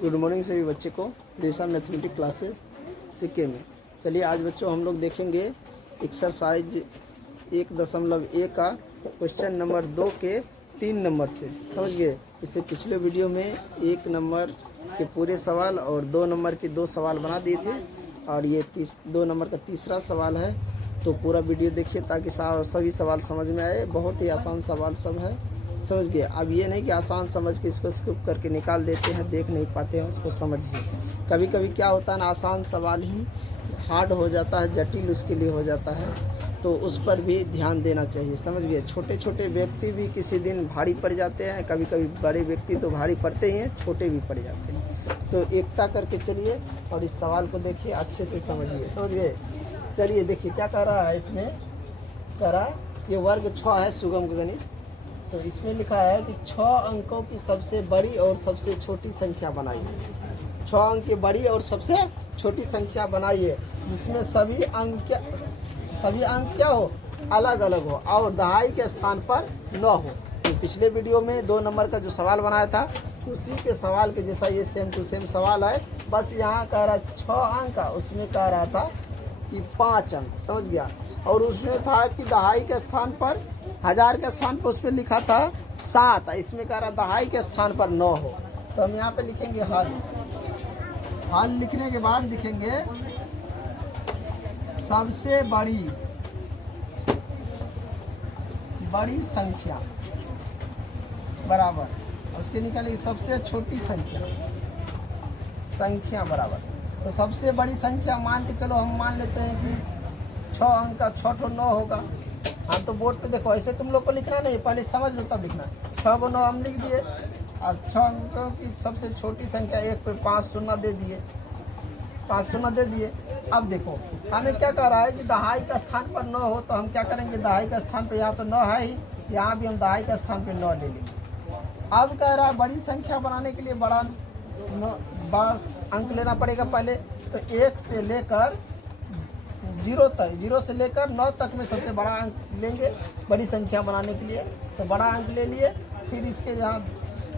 Good morning सभी बच्चे को दिशा मैथमेटिक्स क्लासेस सिक्के में। चलिए आज बच्चों हम लोग देखेंगे एक्सरसाइज 1.1 का क्वेश्चन नंबर 2 के 3 नंबर से। समझ गए। इससे पिछले वीडियो में 1 नंबर के पूरे सवाल और 2 नंबर के 2 सवाल बना दिए थे और ये 2 नंबर का तीसरा सवाल है। तो पूरा वीडियो देखिए ताकि सभी सवाल समझ में आए। बहुत ही आसान सवाल सब है, समझ गए। अब ये नहीं कि आसान समझ के इसको स्किप करके निकाल देते हैं, देख नहीं पाते हैं, उसको समझिए। कभी कभी क्या होता है ना, आसान सवाल ही हार्ड हो जाता है, जटिल उसके लिए हो जाता है, तो उस पर भी ध्यान देना चाहिए। समझ गए। छोटे छोटे व्यक्ति भी किसी दिन भारी पड़ जाते हैं, कभी कभी बड़े व्यक्ति तो भारी पड़ते ही हैं, छोटे भी पड़ जाते हैं। तो एकता करके चलिए और इस सवाल को देखिए, अच्छे से समझिए। समझ गए। चलिए देखिए क्या कह रहा है इसमें। कह रहा है ये वर्ग 6 है, सुगम गणित। तो इसमें लिखा है कि 6 अंकों की सबसे बड़ी और सबसे छोटी संख्या बनाइए। 6 अंक की बड़ी और सबसे छोटी संख्या बनाइए जिसमें सभी अंक क्या हो, अलग अलग हो और दहाई के स्थान पर न हो। तो पिछले वीडियो में 2 नंबर का जो सवाल बनाया था उसी के सवाल के जैसा ये सेम टू सेम सवाल है। बस यहाँ कह रहा 6 अंक का, उसमें कह रहा था कि 5 अंक। समझ गया। और उसमें था कि दहाई के स्थान पर, हजार के स्थान पर उस पर लिखा था 7, इसमें कह रहा दहाई के स्थान पर 9 हो। तो हम यहाँ पे लिखेंगे हल। हल लिखने के बाद लिखेंगे सबसे बड़ी संख्या बराबर, उसके निकालेंगे सबसे छोटी संख्या बराबर। तो सबसे बड़ी संख्या मान के चलो, हम मान लेते हैं कि 6 अंक का 6 तो 9 होगा। हाँ तो बोर्ड पे देखो, ऐसे तुम लोग को लिखना नहीं, पहले समझ लो तब लिखना। 6 को 9 हम लिख दिए और 6 अंकों की सबसे छोटी संख्या 1 पे 5 शून्य दे दिए, 5 शून्य दे दिए। अब देखो हमें क्या कह रहा है कि दहाई का स्थान पर 9 हो, तो हम क्या करेंगे, दहाई का स्थान पर यहाँ तो 9 है ही, यहाँ भी हम दहाई का स्थान पर 9 ले लेंगे। अब कह रहा है बड़ी संख्या बनाने के लिए बड़ा अंक लेना पड़ेगा पहले। तो 1 से लेकर 0 तक, 0 से लेकर 9 तक में सबसे बड़ा अंक लेंगे बड़ी संख्या बनाने के लिए। तो बड़ा अंक ले लिए, फिर इसके यहाँ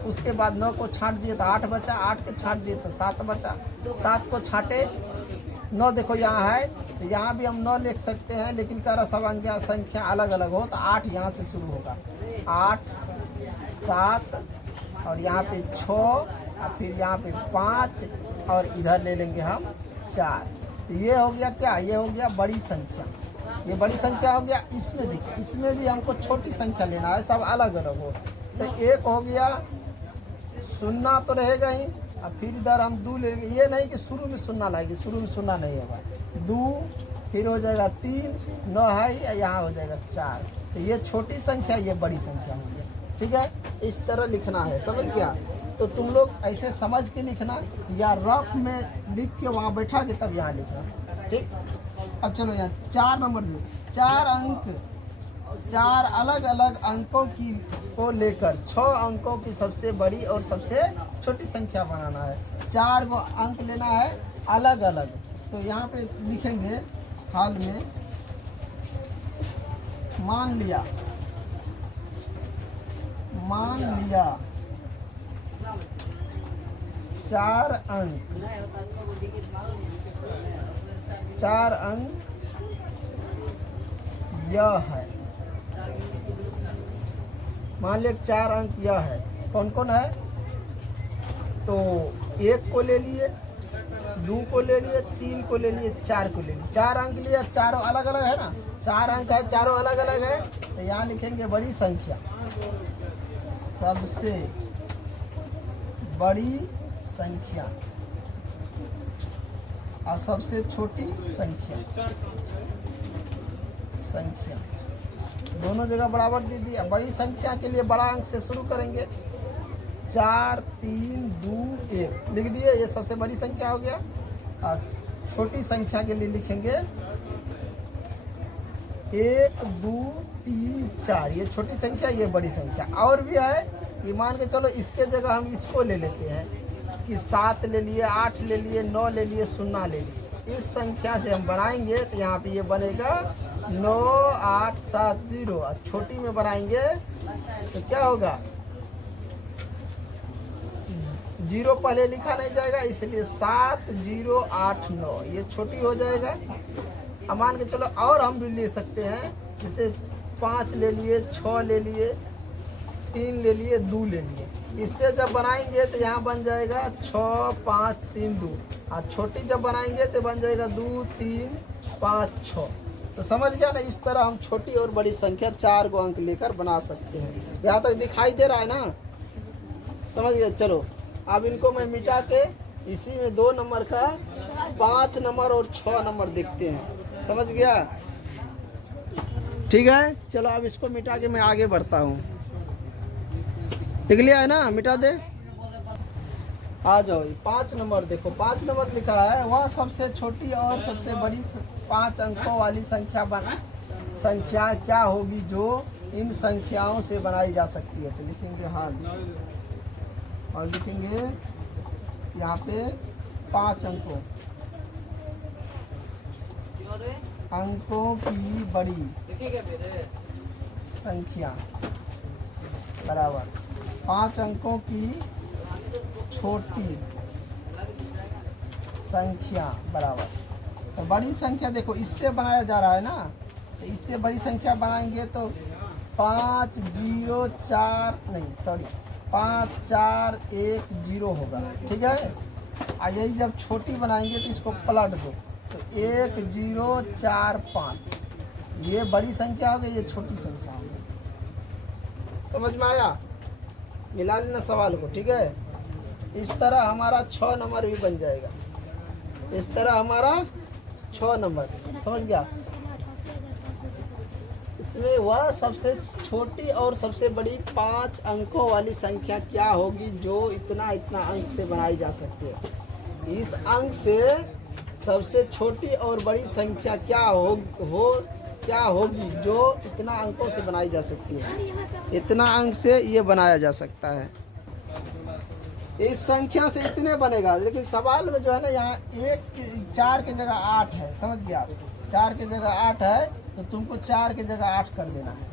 उसके बाद 9 को छांट दिए तो 8 बचा, 8 के छांट दिए तो 7 बचा, 7 को छांटे 9 देखो यहाँ है, तो यहाँ भी हम 9 लिख सकते हैं, लेकिन कह रहा सब संख्या अलग अलग हो। तो 8 यहाँ से शुरू होगा, 8, 7 और यहाँ पे 6 और फिर यहाँ पे 5 और इधर ले लेंगे हम 4। ये हो गया क्या, ये हो गया बड़ी संख्या। ये बड़ी संख्या हो गया। इसमें देखिए, इसमें भी हमको छोटी संख्या लेना है, सब अलग अलग हो। तो 1 हो गया, 0 तो रहेगा ही, और फिर इधर हम 2 लेंगे। ये नहीं कि शुरू में 0 लाएंगे, शुरू में 0 नहीं होगा। 2 फिर हो जाएगा 3, 9 है, यहाँ हो जाएगा 4। तो ये छोटी संख्या, ये बड़ी संख्या हो गया। ठीक है, इस तरह लिखना है। समझ गया। तो तुम लोग ऐसे समझ के लिखना या रफ में लिख के वहाँ बैठा के तब यहाँ लिखना। ठीक। अब चलो यहाँ 4 नंबर जो 4 अंक, 4 अलग अलग अंकों को लेकर 6 अंकों की सबसे बड़ी और सबसे छोटी संख्या बनाना है। 4 को अंक लेना है अलग अलग। तो यहाँ पे लिखेंगे हाल में, मान लिया 4 अंक यह है। मान लिया 4 अंक यह है। कौन कौन है, तो 1 को ले लिए, 2 को ले लिए, 3 को ले लिए, 4 को ले लिए। 4 अंक लिए, चारों अलग अलग है ना, 4 अंक है, चारों अलग अलग है। तो यहाँ लिखेंगे बड़ी संख्या, सबसे बड़ी संख्या और सबसे छोटी संख्या दोनों जगह बराबर दे दिया। बड़ी संख्या के लिए बड़ा अंक से शुरू करेंगे, 4, 3, 2, 1 लिख दिए, ये सबसे बड़ी संख्या हो गया। और छोटी संख्या के लिए लिखेंगे 1, 2, 3, 4, ये छोटी संख्या, ये बड़ी संख्या। और भी है कि मान के चलो इसके जगह हम इसको ले लेते हैं, इसकी 7 ले लिए, 8 ले लिए, 9 ले लिए, 0 ले लिए। इस संख्या से हम बनाएंगे तो यहाँ पे ये बनेगा 9, 8, 7, 0। और छोटी में बनाएंगे तो क्या होगा जीरो पहले लिखा नहीं जाएगा, इसलिए 7089 ये छोटी हो जाएगा। अब मान के चलो और हम भी ले सकते हैं, जैसे 5 ले लिए, 6 ले लिए, 3 ले लिए, 2 ले लिए। इससे जब बनाएंगे तो यहाँ बन जाएगा 6 5 3 2, और छोटी जब बनाएंगे तो बन जाएगा 2 3 5 6। तो समझ गया ना, इस तरह हम छोटी और बड़ी संख्या 4 को अंक लेकर बना सकते हैं। यहाँ तक दिखाई दे रहा है ना, समझ गए। चलो अब इनको मैं मिटा के इसी में 2 नंबर का 5 नंबर और 6 नंबर देखते हैं, समझ गया। ठीक है, चलो अब इसको मिटा के मैं आगे बढ़ता हूँ। लिख लिया है ना, मिटा दे। आ जाओ 5 नंबर देखो, 5 नंबर लिखा है, वह सबसे छोटी और सबसे बड़ी 5 अंकों वाली संख्या क्या होगी जो इन संख्याओं से बनाई जा सकती है। तो लिखेंगे हाल, और लिखेंगे यहाँ पे 5 अंकों की बड़ी संख्या बराबर 5 अंकों की छोटी संख्या बराबर। तो बड़ी संख्या देखो इससे बनाया जा रहा है ना, तो इससे बड़ी संख्या बनाएंगे तो 5 0 4 नहीं सॉरी 5 4 1 0 होगा, ठीक है। और यही जब छोटी बनाएंगे तो इसको पलट दो, तो 1 0 4 5, ये बड़ी संख्या हो गई, ये छोटी संख्या हो गई। समझ में आया, मिला लेना सवाल को, ठीक है। इस तरह हमारा 6 नंबर भी बन जाएगा, इस तरह हमारा 6 नंबर, समझ गया। इसमें वह सबसे छोटी और सबसे बड़ी 5 अंकों वाली संख्या क्या होगी जो इतना इतना अंक से बनाई जा सकती है। इस अंक से सबसे छोटी और बड़ी संख्या क्या होगी जो इतना अंकों से बनाई जा सकती है। इतना अंक से ये बनाया जा सकता है, इस संख्या से इतने बनेगा। लेकिन सवाल में जो है ना, यहाँ 4 की जगह 8 है, समझ गया। 4 की जगह 8 है तो तुमको 4 की जगह 8 कर देना है।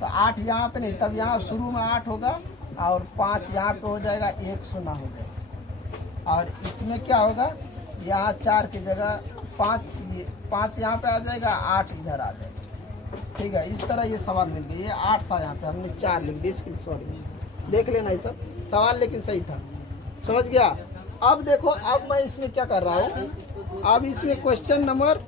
तो 8 यहाँ पे नहीं, तब यहाँ शुरू में 8 होगा और 5 यहाँ पे हो जाएगा, 1 0 हो जाएगा। और इसमें क्या होगा, यहाँ 4 की जगह 5 यहाँ पे आ जाएगा, 8 इधर आ जाएगा, ठीक है। इस तरह ये सवाल मिल गया। ये 8 था, यहाँ पे हमने 4 लिख दिया, इसकी सॉरी देख लेना ये सब सवाल, लेकिन सही था, समझ गया। अब देखो, अब मैं इसमें क्या कर रहा हूँ, अब इसमें क्वेश्चन नंबर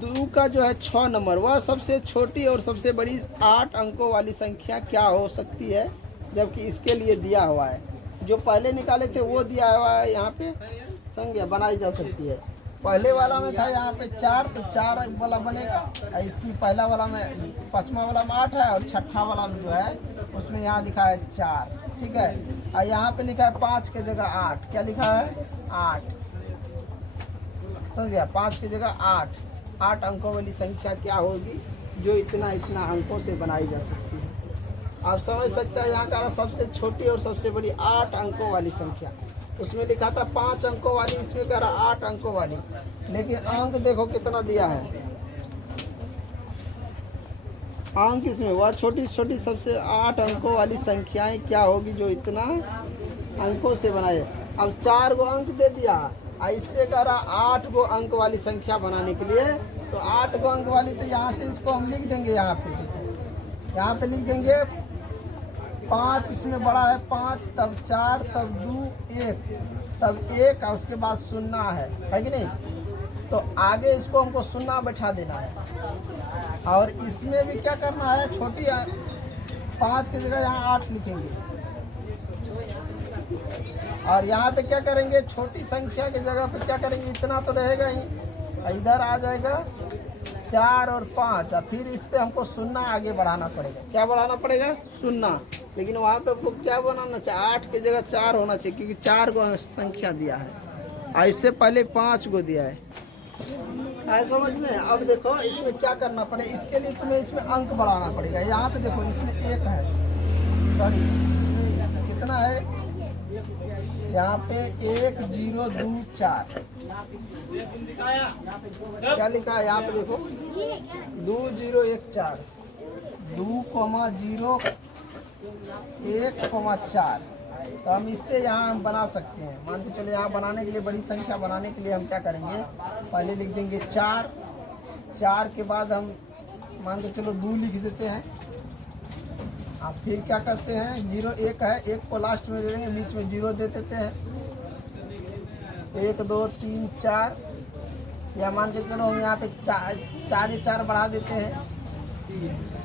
2 का जो है 6 नंबर, वह सबसे छोटी और सबसे बड़ी 8 अंकों वाली संख्या क्या हो सकती है, जबकि इसके लिए दिया हुआ है। जो पहले निकाले थे वो दिया हुआ है यहाँ पे, संख्या बनाई जा सकती है। पहले वाला में था यहाँ पे 4, तो 4 वाला बनेगा। इसकी पहला वाला में 5वां वाला में 8 है, और 6ठा वाला में जो है उसमें यहाँ लिखा है 4, ठीक है। और यहाँ पे लिखा है 5 की जगह 8, क्या लिखा है 8, समझ गया। 5 की जगह 8 अंकों वाली संख्या क्या होगी जो इतना इतना अंकों से बनाई जा सकती है। आप समझ सकते हैं, यहाँ का सबसे छोटी और सबसे बड़ी 8 अंकों वाली संख्या, उसमें लिखा था 5 अंकों वाली, इसमें कह रहा 8 अंकों वाली। लेकिन अंक देखो कितना दिया है, अंक इसमें वह छोटी छोटी सबसे 8 अंकों वाली संख्याएं क्या होगी जो इतना अंकों से बनाए। अब 4 गो अंक दे दिया, इससे कह रहा 8 गो अंक वाली संख्या बनाने के लिए, तो 8 गो अंक वाली, तो यहाँ से इसको हम लिख देंगे, यहाँ पे लिख देंगे 5, इसमें बड़ा है 5, तब 4, तब 2 1, तब 1, और उसके बाद 0 है कि नहीं। तो आगे इसको हमको 0 बैठा देना है। और इसमें भी क्या करना है, छोटी 5 की जगह यहाँ 8 लिखेंगे, और यहाँ पे क्या करेंगे, छोटी संख्या की जगह पे क्या करेंगे, इतना तो रहेगा ही, इधर आ जाएगा 4 और 5, और फिर इस पे हमको 0 आगे बढ़ाना पड़ेगा। क्या बढ़ाना पड़ेगा, 0। लेकिन वहाँ पे हमको क्या बनाना चाहिए, 8 की जगह 4 होना चाहिए, क्योंकि 4 गो संख्या दिया है, और इससे पहले 5 गो दिया है समझ में। अब देखो इसमें क्या करना पड़ेगा, इसके लिए तुम्हें इसमें अंक बढ़ाना पड़ेगा। यहाँ पे देखो इसमें 1 है, सॉरी इसमें कितना है, यहाँ पे 1 0 2 4, क्या लिखा है यहाँ पे देखो 2 0 1 4, 2 0 1 4, तो हम इससे यहाँ हम बना सकते हैं। मान के चलो यहाँ बनाने के लिए, बड़ी संख्या बनाने के लिए हम क्या करेंगे, पहले लिख देंगे 4, 4 के बाद हम मान के चलो 2 लिख देते हैं। अब फिर क्या करते हैं, 0 1 है, 1 को लास्ट में ले लेंगे, बीच में 0 दे देते हैं। 1 2 3 4, या मान के चलो हम यहाँ पे 4 बढ़ा देते हैं,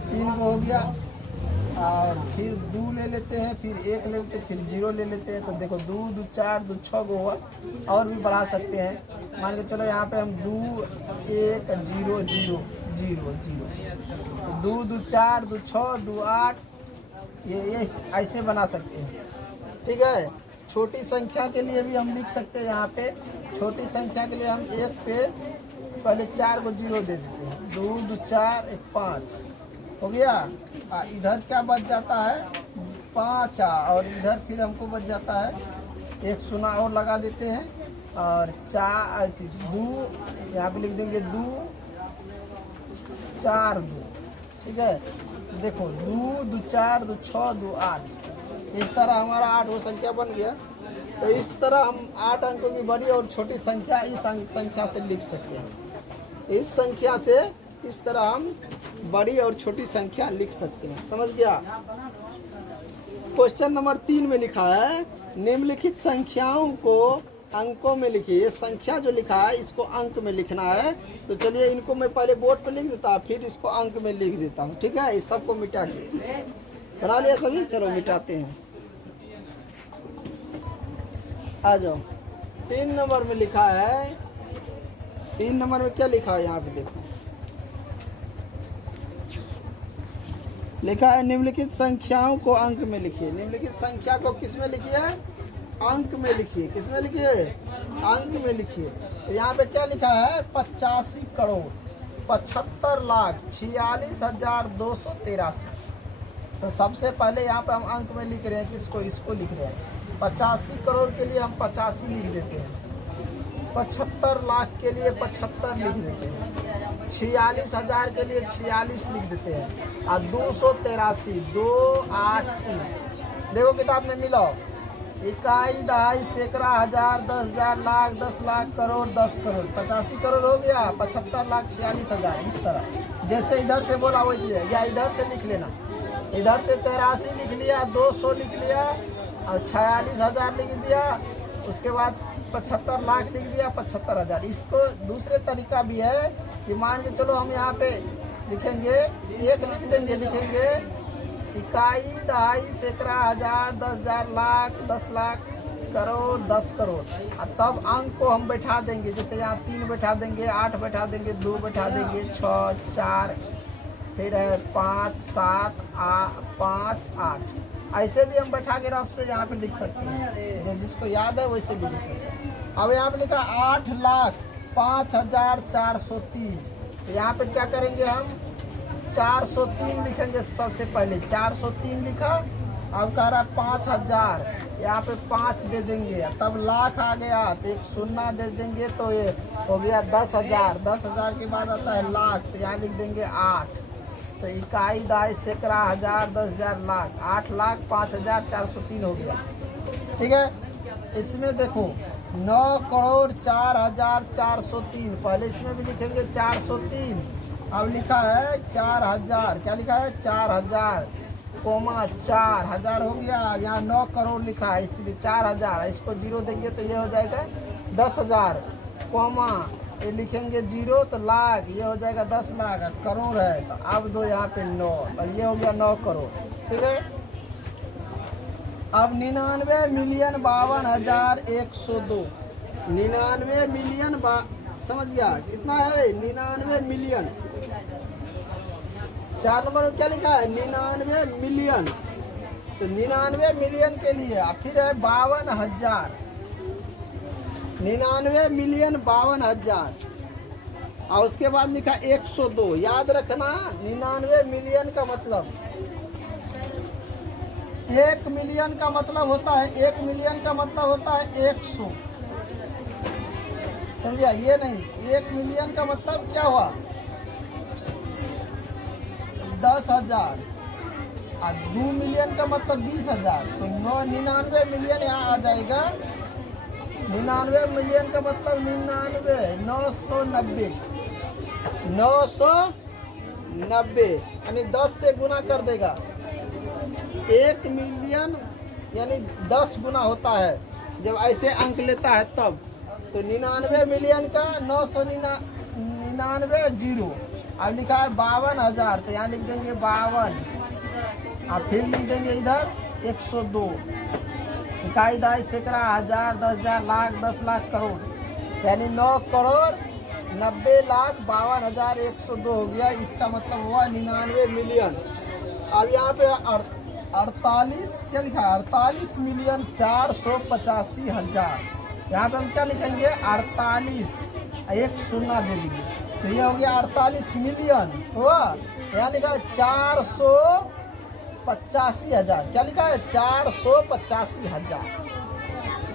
3 को हो गया। और फिर 2 ले लेते हैं, फिर 1 ले लेते हैं, फिर 0 ले लेते हैं। तो देखो 2 2 4 2 6 को हुआ। और भी बढ़ा सकते हैं, मान के चलो यहाँ पे हम 2 1 0 0 0 0, 2 2 4 2 6 2 8, ये ऐसे बना सकते हैं। ठीक है। छोटी संख्या के लिए भी हम लिख सकते हैं। यहाँ पे छोटी संख्या के लिए हम 1 पे पहले 4 को 0 दे देते हैं, 2 2 4 1 5 हो गया। इधर क्या बच जाता है, 5, और इधर फिर हमको बच जाता है 1 शून्य और लगा देते हैं, और 4 2 यहाँ पे लिख देंगे 2 4 2। ठीक है। देखो 2 2 4 2 6 2 8, इस तरह हमारा 8 वो संख्या बन गया। तो इस तरह हम 8 अंकों की बड़ी और छोटी संख्या इस संख्या से लिख सकते हैं। इस संख्या से इस तरह हम बड़ी और छोटी संख्या लिख सकते हैं। समझ गया। क्वेश्चन नंबर 3 में लिखा है, निम्नलिखित संख्याओं को अंकों में लिखिए। ये संख्या जो लिखा है इसको अंक में लिखना है। तो चलिए इनको मैं पहले बोर्ड पे लिख देता, फिर इसको अंक में लिख देता हूँ। ठीक है। इस सबको मिटा के बना लिया सभी। चलो मिटाते हैं। आ जाओ। 3 नंबर में लिखा है, 3 नंबर में क्या लिखा है, यहाँ पे देखो लिखा है, निम्नलिखित संख्याओं को अंक में लिखिए। निम्नलिखित संख्या को किस में लिखिए, अंक में लिखिए। किस में लिखिए, अंक में लिखिए। तो यहाँ पे क्या लिखा है, 85 करोड़ 75 लाख 46,283। तो सबसे पहले यहाँ पे हम अंक में लिख रहे हैं, किसको, इसको लिख रहे हैं। 85 करोड़ के लिए हम 85 लिख देते हैं, 75 लाख के लिए 75 लिख देते हैं, 46,000 के लिए 46 लिख देते हैं, और 283 2 8 3। देखो किताब में मिलाओ, इकाई, दहाई, सैकड़ा, हजार, 10,000, लाख, 10 लाख, करोड़, 10 करोड़। 85 करोड़ हो गया, 75 लाख 46,000। इस तरह जैसे इधर से बोला वही है, या इधर से लिख लेना। इधर से 83 लिख लिया, 200 लिख लिया, और 46,000 लिख दिया। उसके बाद 75 लाख लिख दिया, 75,000। इसको दूसरे तरीका भी है कि मान के चलो हम यहाँ पे लिखेंगे, एक लिख देंगे, लिखेंगे इकाई, दहाई, सैकड़ा, हजार, 10,000, लाख, 10 लाख, करोड़, 10 करोड़। और तब अंक को हम बैठा देंगे, जैसे यहाँ 3 बैठा देंगे, 8 बैठा देंगे, 2 बैठा देंगे, 6 4, फिर है 5 7 5 8। ऐसे भी हम बैठा के रफ से यहाँ पे लिख सकते हैं, जिसको याद है वैसे भी लिख सकते हैं। अब यहाँ पे लिखा 8,05,403। तो यहाँ पे क्या करेंगे, हम 403 लिखेंगे। सबसे पहले 403 लिखा। अब कह रहा 5,000, यहाँ पे 5 दे देंगे। तब लाख आ गया तो एक शून्य दे देंगे, तो ये हो गया 10,000। 10,000 के बाद आता है लाख, तो यहाँ लिख देंगे 8। तो इकाई, दहाई, सैकड़ा, हजार, 10,000, लाख, 8,05,403 हो गया। ठीक है। इसमें देखो 9,04,403, पहले इसमें भी लिखेंगे 403। अब लिखा है 4,000, क्या लिखा है, 4,000, 4,000 हो गया। यहाँ 9 करोड़ लिखा है, इसलिए 4,000, इसको 0 देंगे तो ये हो जाएगा 10,000, ये लिखेंगे 0 तो लाख, ये हो जाएगा 10 लाख। करोड़ है तो अब दो यहाँ पे 9, और ये हो गया 9 करोड़। ठीक है। अब 99,52,102, 99 मिलियन, समझ गया कितना है, 99 मिलियन। 4 नंबर में क्या लिखा है, 99 मिलियन। तो 99 मिलियन के लिए फिर है 52,000, 99 मिलियन 52,000। और उसके बाद लिखा 102। याद रखना 99 मिलियन का मतलब, 1 मिलियन का मतलब होता है, 1 मिलियन का मतलब होता है 100। समझिए, ये नहीं, 1 मिलियन का मतलब क्या हुआ, 10,000। और 2 मिलियन का मतलब 20,000, तो 99 मिलियन यहाँ आ जाएगा। 99 मिलियन का मतलब 990 यानी 10 से गुना कर देगा। 1 मिलियन यानी 10 गुना होता है जब ऐसे अंक लेता है तब। तो 99 मिलियन का 999 जीरो। अब लिखा है 52,000, तो यहाँ लिख देंगे 52 और फिर लिख देंगे इधर 102। इकाई, दहाई, सैकड़ा, हजार, 10,000, लाख, 10 लाख, करोड़, यानी 9,90,52,102 हो गया। इसका मतलब हुआ 99 मिलियन। अब यहाँ पे 48 क्या लिखा है, 48,485,000। यहाँ पे हम क्या लिखेंगे 48, एक शून्य दे दीजिए, तो ये हो गया 48 मिलियन हुआ। यहाँ लिखा है 485,000, क्या लिखा है 485,000,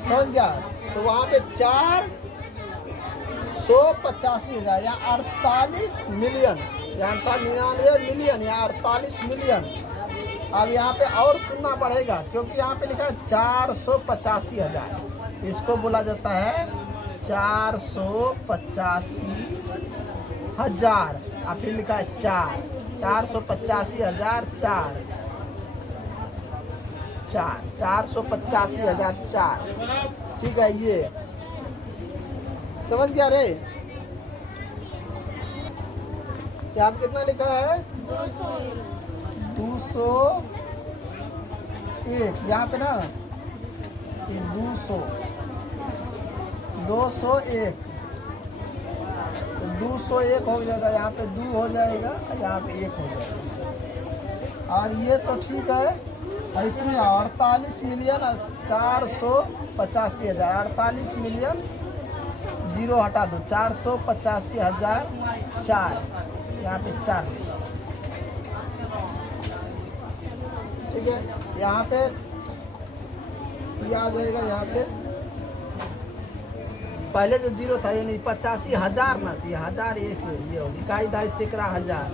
समझ गया। तो वहाँ पे 485,000, यहाँ 48 मिलियन, यहाँ था 99 मिलियन, यहाँ 48 मिलियन। अब यहाँ पे और सुनना पड़ेगा क्योंकि यहाँ पे लिखा है 485,000, इसको बोला जाता है 485,000। और फिर लिखा है 485,000 485,004, ठीक है। ये समझ गया रे। यहाँ पे कितना लिखा है 201, यहाँ पे ना 201, तो 201 हो जाएगा, यहाँ पे 2 हो जाएगा, यहाँ पे 1 हो जाएगा। और ये तो ठीक है, इसमें 48 मिलियन 485,000, 48 मिलियन जीरो हटा दो, 485,004, यहाँ पे 4, ठीक है। यहाँ पे ये आ जाएगा, यहाँ पे पहले जो जीरो था यानी 85,000 ना, ये 1000 ये से ये होगी, इकाई, दहाई, सैकड़ा, हजार,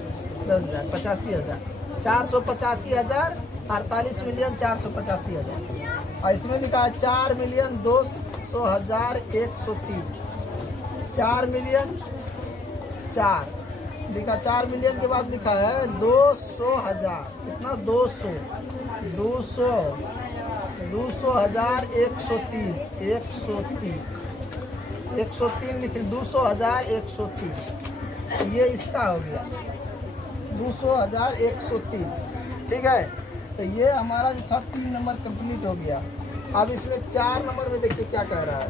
10,000, 85,000, 485,000, 48 मिलियन 485,000। और इसमें लिखा है 4,200,103, 4 मिलियन 4 लिखा, 4 मिलियन के बाद लिखा है 200,000, कितना 200,000 103 लिखे, 200,000 ये इसका हो गया 200,000 ठीक है। तो ये हमारा जो था 3 नंबर कंप्लीट हो गया। अब इसमें 4 नंबर में देखिए क्या कह रहा है।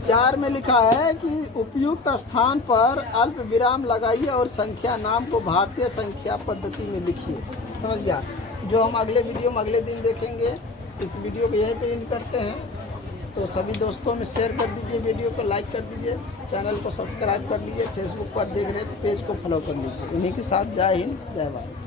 4 में लिखा है कि उपयुक्त स्थान पर अल्प विराम लगाइए और संख्या नाम को भारतीय संख्या पद्धति में लिखिए। समझ गया। जो हम अगले वीडियो में अगले दिन देखेंगे। इस वीडियो को यहीं पे एंड करते हैं। तो सभी दोस्तों में शेयर कर दीजिए, वीडियो को लाइक कर दीजिए, चैनल को सब्सक्राइब कर लीजिए, फेसबुक पर देख रहे हैं तो पेज को फॉलो कर लीजिए। इन्हीं के साथ जय हिंद, जय भारत।